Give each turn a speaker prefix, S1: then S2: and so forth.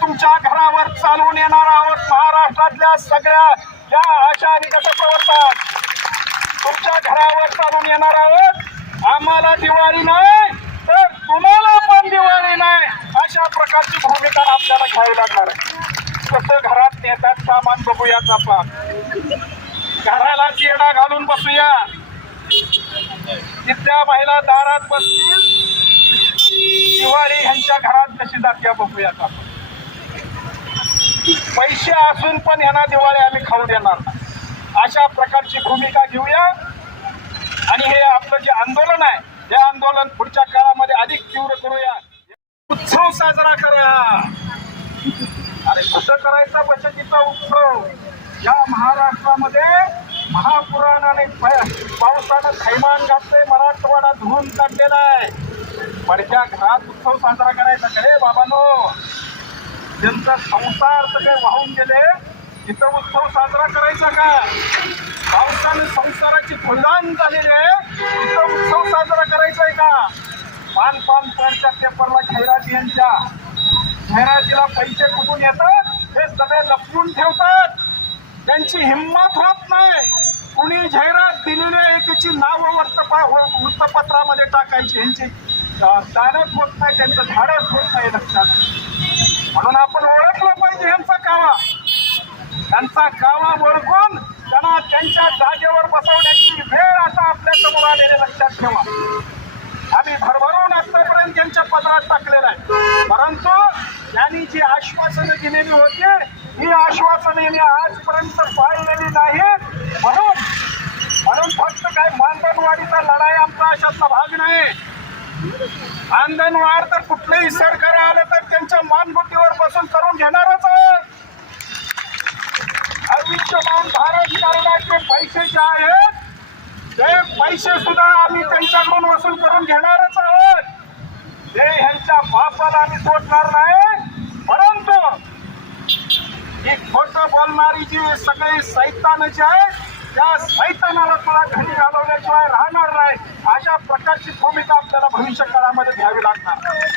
S1: तुमच्या घरावर चालून येणार आहोत. महाराष्ट्रातल्या सगळ्या या आशा आणि गटप्रवर्तक तुमच्या घरावर चालून येणार आहोत. आम्हाला दिवाळी नाही तर तुम्हाला पण दिवाळी नाही अशा प्रकारची भूमिका आपल्याला घ्यावी लागणार आहे. कसं घरात नेतात सामान बघूयाच आपण घराला चेडा घालून बसूया. तिथल्या महिला दारात बसतील. दिवाळी ह्यांच्या घरात कशी जात्या बघूयात आपण पैसे असून पण यांना दिवाळी आम्ही खाऊ देणार नाही. अशा प्रकारची भूमिका घेऊया. आणि हे आपलं जे आंदोलन आहे हे आंदोलन पुढच्या काळामध्ये अधिक तीव्र करूया. उत्सव साजरा करा. अरे कसं करायचा? बचतीचा उत्सव. या महाराष्ट्रामध्ये महापुराणाने पावसानं थैमान घातलंय मराठवाडा धुवून काढलेला आहे पडक्या घरात उत्सव साजरा करायचा का रे बाबानो? त्यांचा संसार सगळे वाहून गेले तिथं उत्सव साजरा करायचा का? पावसाने संसाराची फुलदान झालेली आहे तिथं उत्सव साजरा करायचा आहे का? पान पान परच्या पेपरला खैराजी यांच्या. जाहिरातीला पैसे कुठून येतात? हे सगळे लपवून ठेवतात. त्यांची हिंमत होत नाही. कुणी जाहिरात दिलेल्या एकेची नाव वर्तपा वृत्तपत्रामध्ये टाकायची. यांची धाडस होत नाही त्यांचं धाडस होत नाही लक्षात म्हणून आपण ओळखलं पाहिजे यांचा कावा त्यांचा गावा ओळखून त्यांना त्यांच्या जागेवर बसवण्याची वेळ आता आपल्यासमोर आलेले लक्षात ठेवा. आम्ही भरभरून आतापर्यंत त्यांच्या पदरात टाकलेला आहे. परंतु त्यांनी जी आश्वासनं दिलेली होती ही आश्वासने मी आजपर्यंत पाळलेली नाही. म्हणून म्हणून फक्त काय मानधनवाडीचा लढाई आमचा अशातला भाग नाही. मानधनवाड तर कुठलंही सरकार आलं तर त्यांच्या मानगुटीवर बसून करून घेणार जे पैसे जे आहेत ते पैसे सुद्धा आम्ही त्यांच्याकडून वसूल करून घेणारच आहोत. ते ह्यांच्या बापाला आम्ही सोडणार नाही. परंतु ही खोट बोलणारी जी सगळी सैतान जी आहे त्या सैतानाला तुला घरी घालवल्याशिवाय राहणार नाही. अशा प्रकारची भूमिका आपल्याला भविष्य काळामध्ये घ्यावी लागणार.